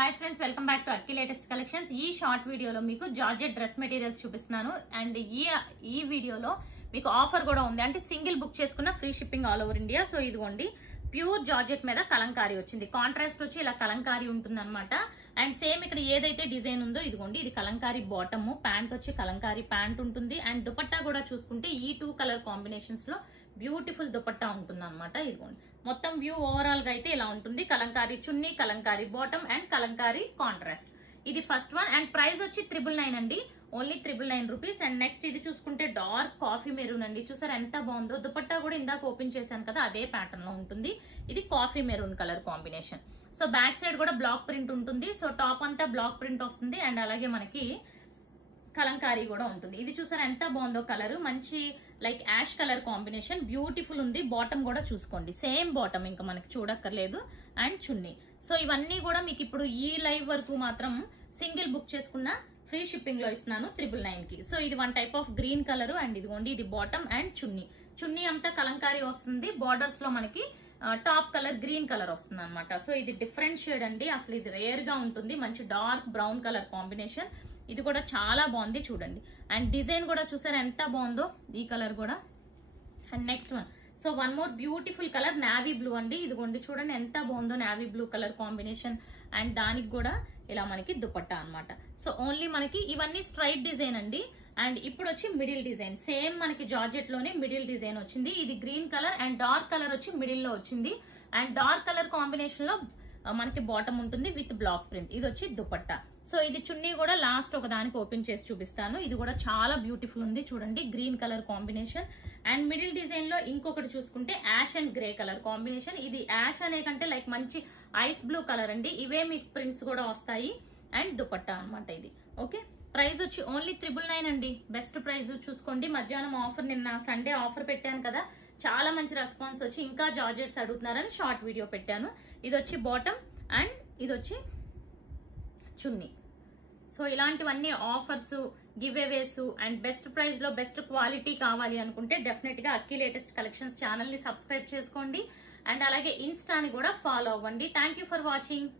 Hi friends, welcome back to Akki latest collections. ఈ short వీడియోలో మీకు జార్జెట్ డ్రెస్ మెటీరియల్స్ చూపిస్తున్నాను. అండ్ ఈ వీడియోలో మీకు ఆఫర్ కూడా ఉంది. అంటే సింగిల్ బుక్ చేసుకున్న free shipping all over India. So ఇదిగోండి, ప్యూర్ జార్జెట్ మీద కలంకారీ వచ్చింది. కాంట్రాస్ట్ వచ్చి ఇలా కలంకారీ ఉంటుంది అనమాట. అండ్ సేమ్ ఇక్కడ ఏదైతే డిజైన్ ఉందో ఇదిగోండి, ఇది కలంకారీ బాటమ్, ప్యాంట్ వచ్చి కలంకారీ ప్యాంట్ ఉంటుంది. అండ్ దుపట్టా కూడా చూసుకుంటే ఈ 2 కలర్ కాంబినేషన్స్ లో బ్యూటిఫుల్ దుపట్టా ఉంటుంది అనమాట. ఇదిగోండి, మొత్తం వ్యూ ఓవరాల్ గా అయితే ఇలా ఉంటుంది. Kalamkari chunni, kalamkari bottom and kalamkari contrast. ఇది ఫస్ట్ వన్. అండ్ ప్రైస్ వచ్చి 999 అండి, ఓన్లీ 999 రూపీస్. అండ్ నెక్స్ట్ ఇది చూసుకుంటే డార్క్ కాఫీ మెరూన్ అండి. చూసారు ఎంత బాగుందో. దుపట్టా కూడా ఇందాక ఓపెన్ చేశాను కదా, అదే ప్యాటర్న్ లో ఉంటుంది. ఇది coffee maroon colour combination. So back side కూడా బ్లాక్ ప్రింట్ ఉంటుంది. సో టాప్ అంతా బ్లాక్ ప్రింట్ వస్తుంది. అండ్ అలాగే మనకి కలంకారీ కూడా ఉంటుంది. ఇది చూసారు ఎంత బాగుందో కలర్, మంచి like ash colour combination, beautiful ఉంది. బాటమ్ కూడా చూసుకోండి, సేమ్ బాటమ్, ఇంకా మనకి చూడక్కర్లేదు. And chunni. సో ఇవన్నీ కూడా మీకు ఇప్పుడు ఈ లైవ్ వరకు మాత్రం సింగిల్ బుక్ చేసుకున్న ఫ్రీ షిప్పింగ్ లో ఇస్తున్నాను 999 కి. సో ఇది one type of green colour. And ఇదిగోండి, ఇది బాటమ్ అండ్ చున్నీ. చున్నీ అంతా కలంకారీ వస్తుంది. బార్డర్స్ లో మనకి టాప్ కలర్ గ్రీన్ కలర్ వస్తుంది అనమాట. సో ఇది డిఫరెంట్ షేడ్ అండి, అసలు ఇది రేర్ గా ఉంటుంది. మంచి డార్క్ బ్రౌన్ కలర్ కాంబినేషన్. ఇది కూడా చాలా బాగుంది చూడండి. అండ్ డిజైన్ కూడా చూసారు ఎంత బాగుందో, ఈ కలర్ కూడా. And next one, so one more beautiful colour navy blue అండి. ఇదిగోండి చూడండి ఎంత బాగుందో navy blue colour combination. And దానికి కూడా ఇలా మనకి దుపట్టా అన్నమాట. సో ఓన్లీ మనకి ఇవన్నీ స్ట్రైట్ డిజైన్ అండి. అండ్ ఇప్పుడు వచ్చి మిడిల్ డిజైన్, సేమ్ మనకి జార్జెట్ లోనే మిడిల్ డిజైన్ వచ్చింది. ఇది green colour and dark colour వచ్చి మిడిల్ లో వచ్చింది. అండ్ డార్క్ కలర్ కాంబినేషన్ లో మనకి బాటమ్ ఉంటుంది విత్ బ్లాక్ ప్రింట్. ఇది వచ్చి దుపట్టా. సో ఇది చున్నీ కూడా లాస్ట్ ఒక దానికి ఓపెన్ చేసి చూపిస్తాను. ఇది కూడా చాలా బ్యూటిఫుల్ ఉంది చూడండి, green colour combination. And middle design లో ఇంకొకటి చూసుకుంటే ash and grey colour combination. ఇది యాష్ అనే కంటే లైక్ మంచి ఐస్ బ్లూ కలర్ అండి. ఇవే మీకు ప్రింట్స్ కూడా వస్తాయి. అండ్ దుపట్టా అనమాట ఇది. ఓకే, ప్రైస్ వచ్చి ఓన్లీ 999 అండి. బెస్ట్ ప్రైస్ చూసుకోండి. మధ్యాహ్నం ఆఫర్, నిన్న సండే ఆఫర్ పెట్టాను కదా, చాలా మంచి రెస్పాన్స్ వచ్చి ఇంకా జార్జెట్స్ అడుగుతున్నారని షార్ట్ వీడియో పెట్టాను. ఇది వచ్చి బాటమ్ అండ్ ఇది వచ్చి చున్నీ. సో ఇలాంటివన్నీ offers, giveaways and best price లో బెస్ట్ క్వాలిటీ కావాలి అనుకుంటే డెఫినెట్ గా అక్కి లేటెస్ట్ కలెక్షన్స్ ఛానల్ ని సబ్స్క్రైబ్ చేసుకోండి. అండ్ అలాగే ఇన్స్టాని కూడా ఫాలో అవ్వండి. Thank you for watching.